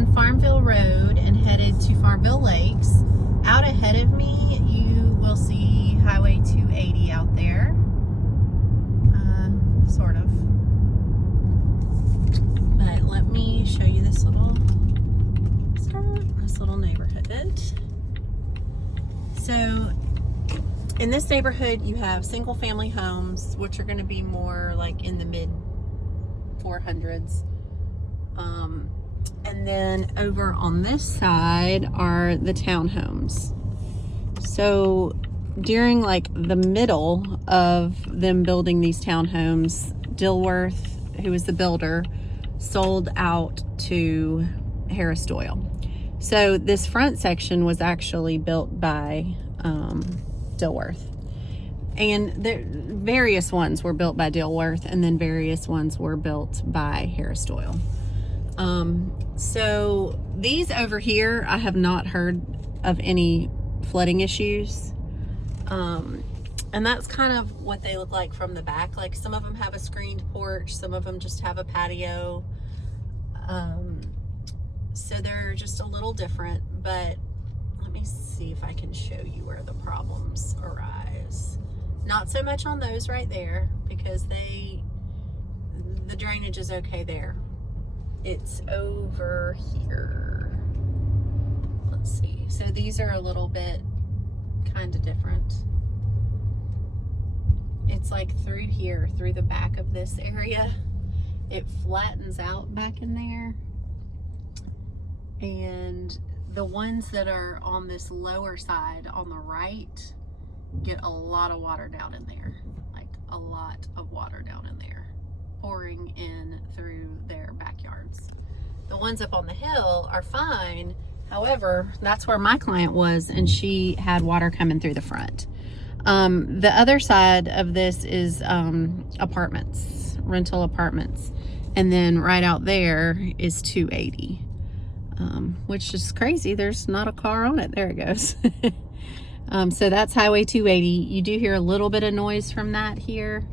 on Farmville Road and headed to Farmville Lakes. Out ahead of me, you will see Highway 280 out there. Sort of. But let me show you this little neighborhood. So in this neighborhood, you have single family homes, which are going to be more like in the mid 400s. And then over on this side are the townhomes. So during like the middle of them building these townhomes, Dilworth, who was the builder, sold out to Harris Doyle. So this front section was actually built by Dilworth. And there, various ones were built by Dilworth, and then various ones were built by Harris Doyle. So these over here, I have not heard of any flooding issues. And that's kind of what they look like from the back. Like some of them have a screened porch, some of them just have a patio. So they're just a little different, but let me see if I can show you where the problems arise. Not so much on those right there, because the drainage is okay there. It's over here. Let's see. So these are a little bit kind of different. It's like through here, through the back of this area. It flattens out back in there. And the ones that are on this lower side on the right get a lot of water down in there. Like a lot of water down in there, pouring in through their backyards. The ones up on the hill are fine. However, that's where my client was, and she had water coming through the front. The other side of this is apartments, rental apartments. And then right out there is 280, which is crazy. There's not a car on it. There it goes. So that's Highway 280. You do hear a little bit of noise from that here.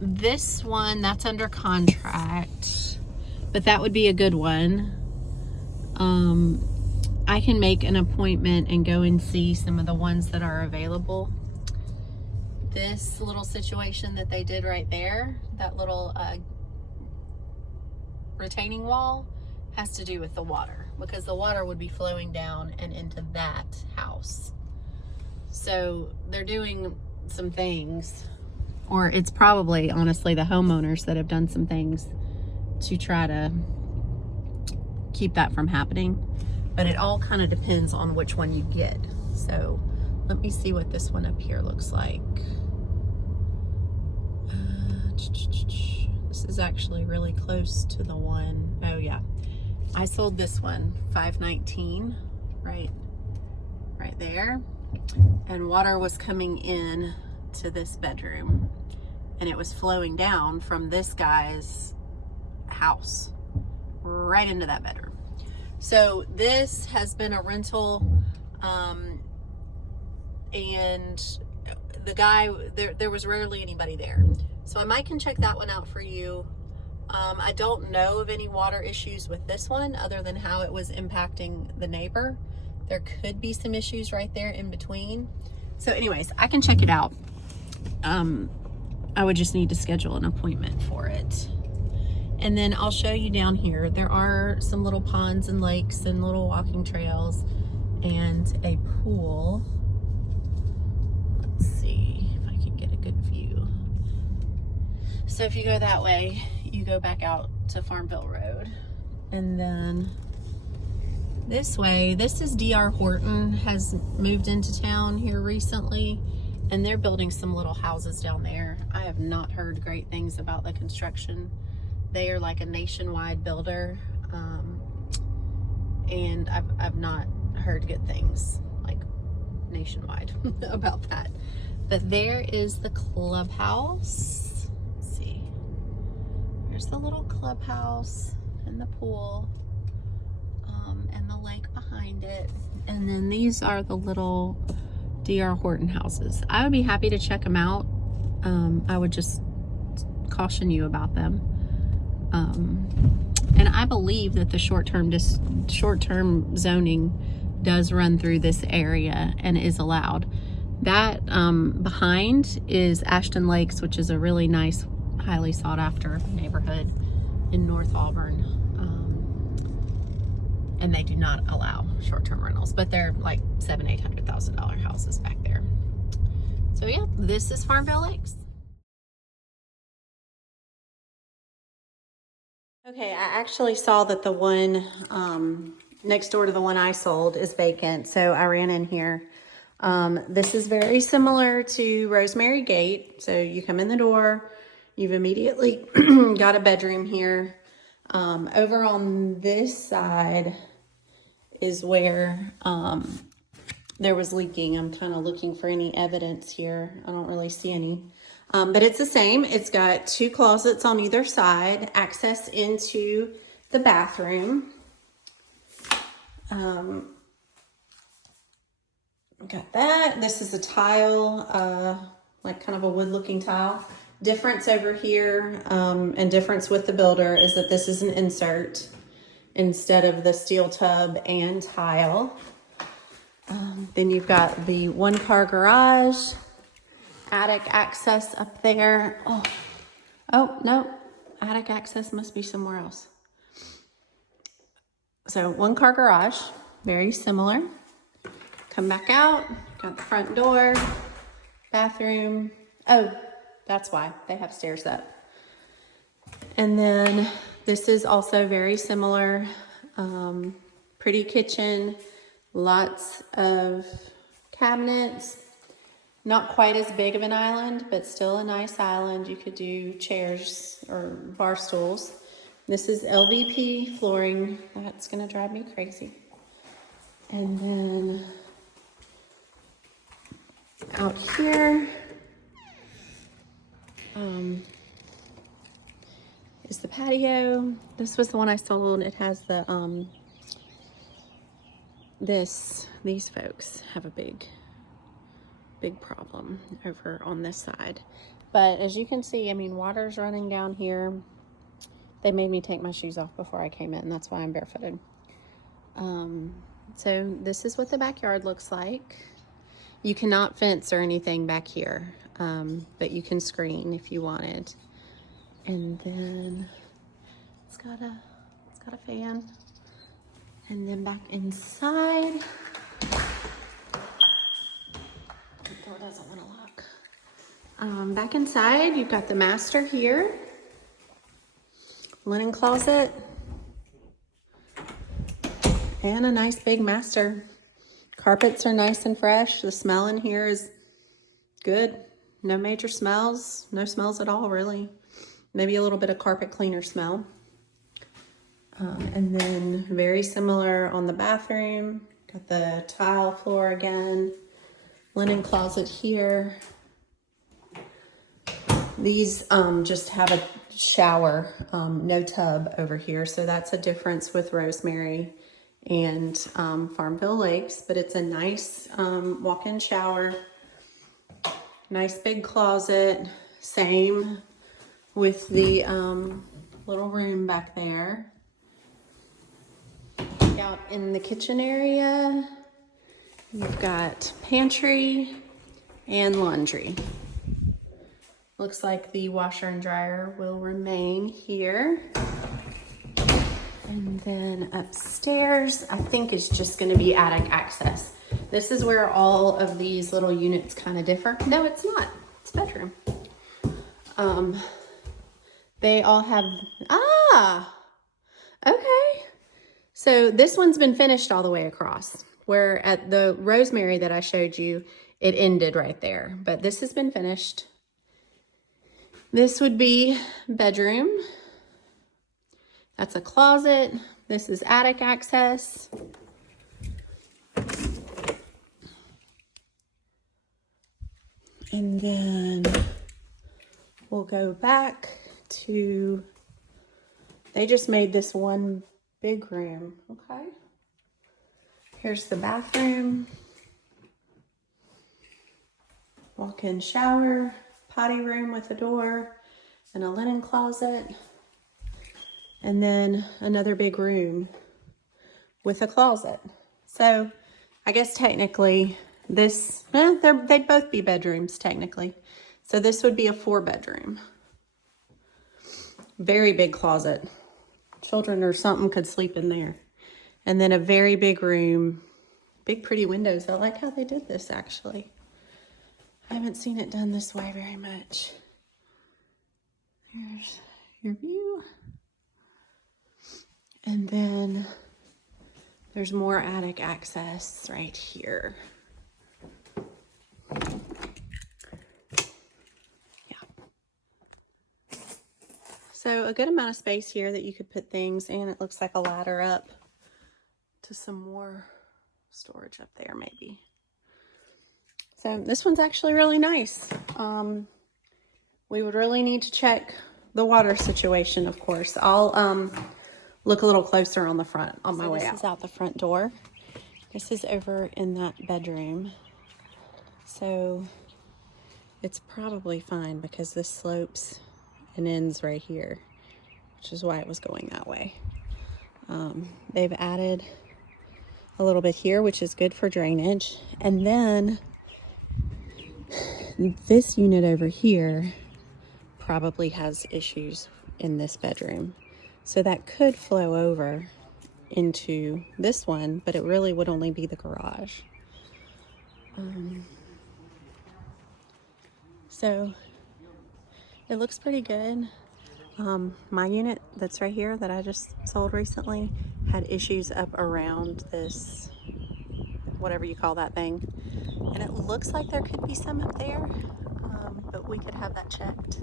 This one, that's under contract, but that would be a good one. I can make an appointment and go and see some of the ones that are available. This little situation that they did right there, that little retaining wall, has to do with the water, because the water would be flowing down and into that house. So they're doing some things, or it's probably honestly the homeowners that have done some things to try to keep that from happening. But it all kind of depends on which one you get. So let me see what this one up here looks like. This is actually really close to the one. Oh yeah, I sold this one, 519, right there. And water was coming in to this bedroom, and it was flowing down from this guy's house right into that bedroom. So this has been a rental, and the guy, there was rarely anybody there. So I might can check that one out for you. I don't know of any water issues with this one other than how it was impacting the neighbor. There could be some issues right there in between. So anyways, I can check it out. I would just need to schedule an appointment for it. And then I'll show you down here, there are some little ponds and lakes and little walking trails and a pool. Let's see if I can get a good view. So if you go that way, you go back out to Farmville Road. And then this way, this is D.R. Horton, has moved into town here recently, and they're building some little houses down there. I have not heard great things about the construction. They are like a nationwide builder, and I've not heard good things like nationwide about that. But there is the clubhouse. Let's see. There's the little clubhouse and the pool, and the lake behind it. And then these are the little D.R. Horton houses. I would be happy to check them out. I would just caution you about them. And And I believe that the short-term zoning does run through this area and is allowed. That behind is Ashton Lakes, which is a really nice, highly sought after neighborhood in North Auburn. And they do not allow short-term rentals, but they're like $700,000-$800,000 houses back there. So yeah, this is Farmville Lakes. Okay, I actually saw that the one next door to the one I sold is vacant, so I ran in here. This is very similar to Rosemary Gate. So you come in the door, you've immediately got a bedroom here. Over on this side is where there was leaking. I'm kind of looking for any evidence here. I don't really see any. But it's the same. It's got 2 closets on either side, access into the bathroom. Got that. This is a tile, like kind of a wood looking tile. Difference over here, and difference with the builder is that this is an insert instead of the steel tub and tile. Then you've got the 1-car garage, attic access up there. Oh no, attic access must be somewhere else. So 1-car garage, very similar. Come back out, got the front door, bathroom. Oh, that's why they have stairs up. And then this is also very similar. Pretty kitchen, lots of cabinets. Not quite as big of an island, but still a nice island. You could do chairs or bar stools. This is LVP flooring. That's gonna drive me crazy. And then out here is the patio. This was the one I sold. It has the these folks have a big problem over on this side. But as you can see, I mean, water's running down here. They made me take my shoes off before I came in. That's why I'm barefooted. So this is what the backyard looks like. You cannot fence or anything back here, but you can screen if you wanted. And then it's got a fan. And then back inside, the door doesn't want to lock. Back inside, you've got the master here, linen closet, and a nice big master. Carpets are nice and fresh. The smell in here is good. No major smells, no smells at all, really. Maybe a little bit of carpet cleaner smell. And then very similar on the bathroom. Got the tile floor again. Linen closet here. These just have a shower, no tub over here. So that's a difference with Rosemary and Farmville Lakes, but it's a nice walk-in shower, nice big closet, same with the little room back there. Out in the kitchen area, you've got pantry and laundry. Looks like the washer and dryer will remain here. And then upstairs, I think is just gonna be attic access. This is where all of these little units kind of differ. No, it's not, it's bedroom. They all have, okay. So this one's been finished all the way across, where at the Rosemary that I showed you, it ended right there, but this has been finished. This would be bedroom. That's a closet. This is attic access. And then we'll go back to, they just made this one big room, okay? Here's the bathroom. Walk-in shower, potty room with a door, and a linen closet. And then another big room with a closet. So I guess technically this, they'd both be bedrooms technically. So this would be a 4-bedroom. Very big closet. Children or something could sleep in there. And then a very big room, big pretty windows. I like how they did this actually. I haven't seen it done this way very much. Here's your view. And then there's more attic access right here. So a good amount of space here that you could put things in. It looks like a ladder up to some more storage up there maybe. So this one's actually really nice. We would really need to check the water situation, of course. I'll look a little closer on the front on my way out. This is out the front door. This is over in that bedroom. So it's probably fine because this slopes and ends right here, which is why it was going that way. They've added a little bit here, which is good for drainage. And then this unit over here probably has issues in this bedroom. So that could flow over into this one, but it really would only be the garage. So it looks pretty good. My unit that's right here that I just sold recently had issues up around this, whatever you call that thing. And it looks like there could be some up there, but we could have that checked.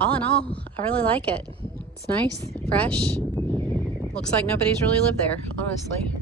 All in all, I really like it. It's nice, fresh. Looks like nobody's really lived there, honestly.